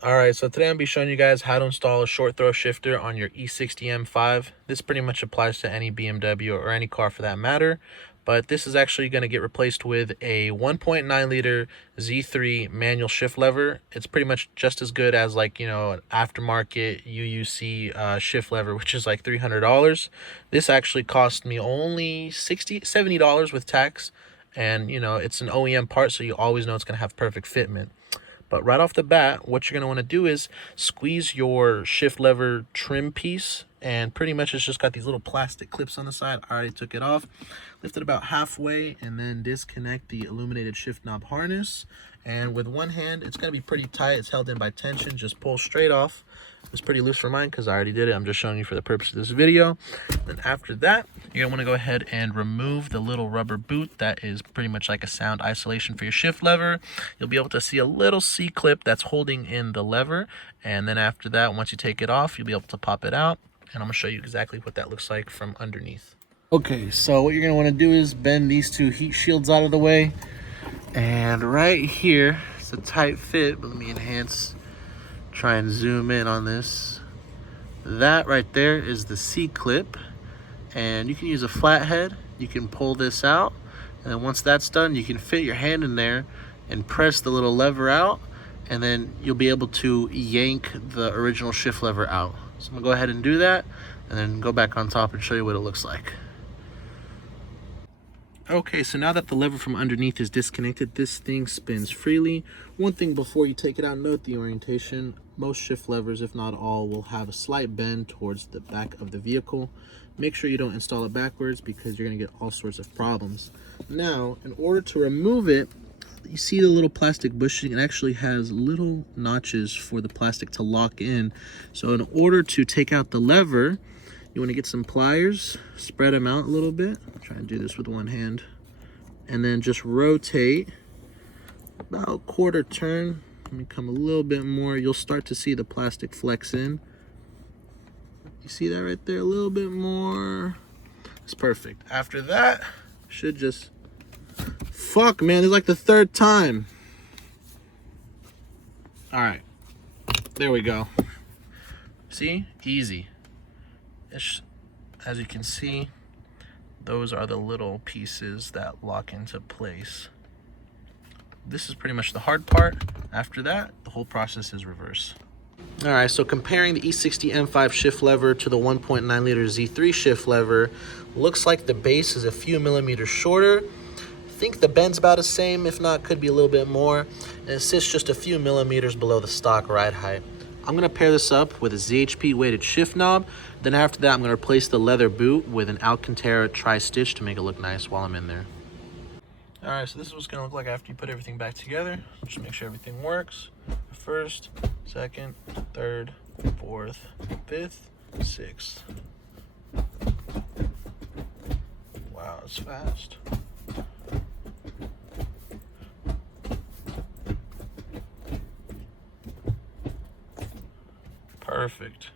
Alright, so today I'm going to be showing you guys how to install a short throw shifter on your E60 M5. This pretty much applies to any BMW or any car for that matter, but this is actually going to get replaced with a 1.9 liter Z3 manual shift lever. It's pretty much just as good as, like, you know, an aftermarket UUC shift lever, which is like $300. This actually cost me only $70 with tax, and you know, it's an OEM part, so you always know it's going to have perfect fitment. But right off the bat, what you're going to want to do is squeeze your shift lever trim piece, and pretty much it's just got these little plastic clips on the side. I already took it off. Lift it about halfway and then disconnect the illuminated shift knob harness. And with one hand, it's going to be pretty tight. It's held in by tension. Just pull straight off. It's pretty loose for mine because I already did it. I'm just showing you for the purpose of this video. Then after that, you're going to want to go ahead and remove the little rubber boot that is pretty much like a sound isolation for your shift lever. You'll be able to see a little C-clip that's holding in the lever. And then after that, once you take it off, you'll be able to pop it out. And I'm going to show you exactly what that looks like from underneath. Okay, so what you're going to want to do is bend these two heat shields out of the way. And right here, it's a tight fit, but let me try and zoom in on this. That right there is the C-clip, and you can use a flathead. You can pull this out, and then once that's done, you can fit your hand in there and press the little lever out, and then you'll be able to yank the original shift lever out. So I'm gonna go ahead and do that, and then go back on top and show you what it looks like. Okay, so now that the lever from underneath is disconnected, this thing spins freely. One thing before you take it out, note the orientation. Most shift levers, if not all, will have a slight bend towards the back of the vehicle. Make sure you don't install it backwards because you're gonna get all sorts of problems. Now, in order to remove it, you see the little plastic bushing? It actually has little notches for the plastic to lock in. So in order to take out the lever, you want to get some pliers, spread them out a little bit. I'll try and do this with one hand. And then just rotate about a quarter turn. Let me come a little bit more. You'll start to see the plastic flex in. You see that right there? A little bit more. It's perfect. After that, should just... Fuck, man, it's like the third time. All right, there we go. See? Easy. As you can see, those are the little pieces that lock into place. This is pretty much the hard part. After that, the whole process is reverse. All right, so comparing the E60 M5 shift lever to the 1.9 liter Z3 shift lever, looks like the base is a few millimeters shorter. I think the bend's about the same, if not, could be a little bit more. And it sits just a few millimeters below the stock ride height. I'm gonna pair this up with a ZHP weighted shift knob. Then after that, I'm gonna replace the leather boot with an Alcantara tri-stitch to make it look nice while I'm in there. All right, so this is what it's gonna look like after you put everything back together. Just make sure everything works. First, second, third, fourth, fifth, sixth. Wow, it's fast. Perfect.